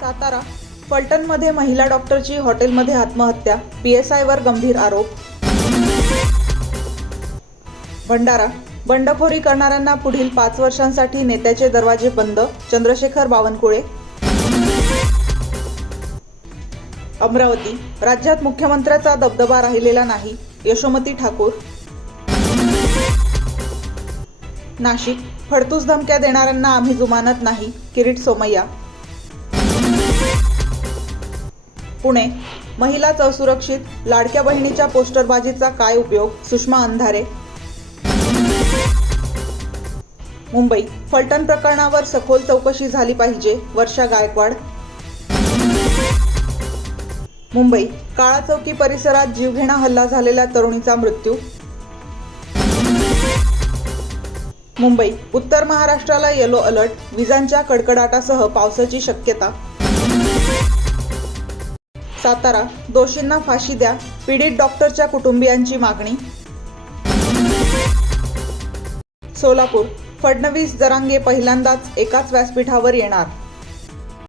सातारा फलटणमध्ये महिला डॉक्टरची हॉटेलमध्ये आत्महत्या, पीएसआयवर गंभीर आरोप. भंडारा बंडखोरी करणाऱ्यांना पुढील 5 वर्षांसाठी नेत्याचे दरवाजे बंद, चंद्रशेखर बावनकुळे. अमरावती राज्यात मुख्यमंत्र्याचा दबदबा राहिलेला नाही, यशोमती ठाकूर. नाशिक फडतूस धमक्या देणाऱ्यांना आम्ही जुमानत नाही, किरीट सोमय्या. पुणे महिलाच असुरक्षित, लाडक्या बहिणीच्या पोस्टरबाजीचा काय उपयोग, सुषमा अंधारे. मुंबई फलटण प्रकरणावर सखोल चौकशी झाली पाहिजे, वर्षा गायकवाड. मुंबई काळा चौकी परिसरात जीवघेणा हल्ला झालेल्या तरुणीचा मृत्यू. मुंबई उत्तर महाराष्ट्राला येलो अलर्ट, विजांच्या कडकडाटासह पावसाची शक्यता. सातारा दोषींना फाशी द्या, पीडित डॉक्टरच्या कुटुंबियांची मागणी. सोलापूर फडणवीस जरांगे पहिल्यांदाच एकाच व्यासपीठावर येणार,